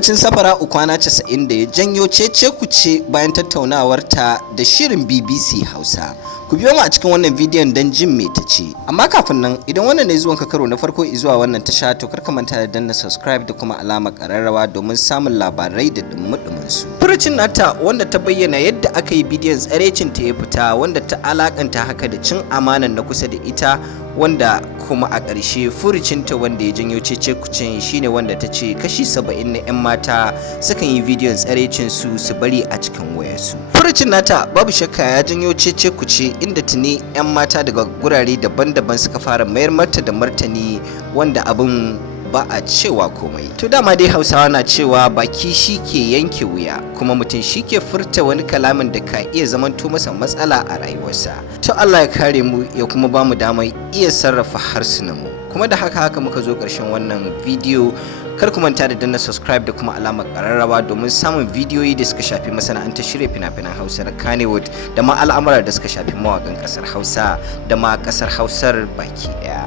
Furucin Safarau kwana 90 da ya janyo cece-kuce bayan tattaunawarta da shirin BBC Hausa. Ku biyo mu a cikin wannan bidiyon don jin me ta ce. Amma kafin nan, idan wannan ne zuwanka karo na farko zuwa wannan tasha, to kar ka manta da danna subscribe da kuma alamar ƙararrawa domin samun labarai da dumudumin su. Furucin nata wanda ta bayyana yadda aka yi bidiyon tsarecin ta ya fita, wanda ta alakanta haka da cin amanan na kusa da ita, wanda kuma a ƙarshe furucinta wanda ya janyo cece-kucen shine wanda ta ce kashi 70 na 'yan mata sukan yi bidiyon tsarecin su bari a cikin wayarsu. Furucin nata babu shakka ya janyo cece-kuce, inda tuni 'yan mata daga gurare daban-daban suka fara mayar mata da martani, wanda abin ba a cewa komai. To dama dai Hausawa na cewa baki shi ke yanke wuya, kuma mutum shi ke furta wani kalamin da ka iya zamanto masa matsala a rayuwarsa. To Allah ya kare mu ya kuma ba mu damar iya sarrafa harsunanmu. Kuma da haka muka zo ƙarshen wannan bidiyo. Kar ku manta da danna subscribe da kuma alamar ƙararrawa domin samun bidiyoyi da suka shafi masana'antar shirya fina-finan Hausa na Kannywood da ma al'amuran da suka shafi mawaƙan ƙasar Hausa da ma ƙasar Hausar baki ɗaya.